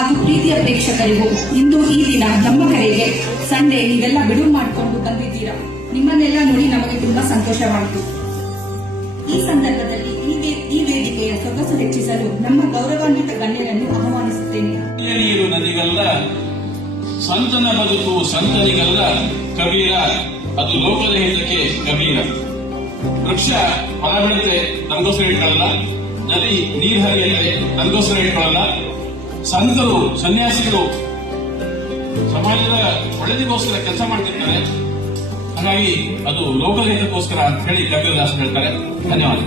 ಹಾಗೂ ಪ್ರೀತಿಯ ಪ್ರೇಕ್ಷಕರಿಗೂ ಇಂದು ಈ ದಿನ ನಮ್ಮ ಕರೆಗೆ ಸಂಡೇ ನೀವೆಲ್ಲ ಬಿಡುವು ಮಾಡಿಕೊಂಡು ಬಂದಿದ್ದೀರಾ. ನಿಮ್ಮನ್ನೆಲ್ಲ ನೋಡಿ ನಮಗೆ ತುಂಬಾ ಸಂತೋಷವಾಯಿತು. ಈ ಸಂದರ್ಭದಲ್ಲಿ ಈ ವೇದಿಕೆಯ ಸೊಗಸು ಹೆಚ್ಚಿಸಲು ನಮ್ಮ ಗೌರವಾನ್ವಿತ ಗಣ್ಯರನ್ನು ಆಹ್ವಾನಿಸುತ್ತೇನೆ. ನೀರು ನದಿಗಲ್ಲ, ಸಂತನ ಬದುಕು ಸಂತನಿಗಲ್ಲ, ಕಬೀರ ಅದು ಲೋಕದ ಹಿತಕ್ಕೆ ಕಬೀರ. ವೃಕ್ಷ ಫಲ ಬೆಳೆದ್ರೆ ತನಗೋಸ್ಕರ ಇಟ್ಕೊಳ್ಳಲ್ಲ, ನದಿ ನೀರು ಹರಿಯತ್ತೆ ತನಗೋಸ್ಕರ ಇಟ್ಕೊಳ್ಳಲ್ಲ, ಸಂತರು ಸನ್ಯಾಸಿಗಳು ಸಮಾಜದ ಒಳ್ಳೆದಿಗೋಸ್ಕರ ಕೆಲಸ ಮಾಡ್ತಿರ್ತಾರೆ. ಹಾಗಾಗಿ ಅದು ಲೋಕದ ಹಿತಕ್ಕೋಸ್ಕರ ಅಂತ ಹೇಳಿ ಕಬೀರದಾಸ್ ಹೇಳ್ತಾರೆ. ಧನ್ಯವಾದ.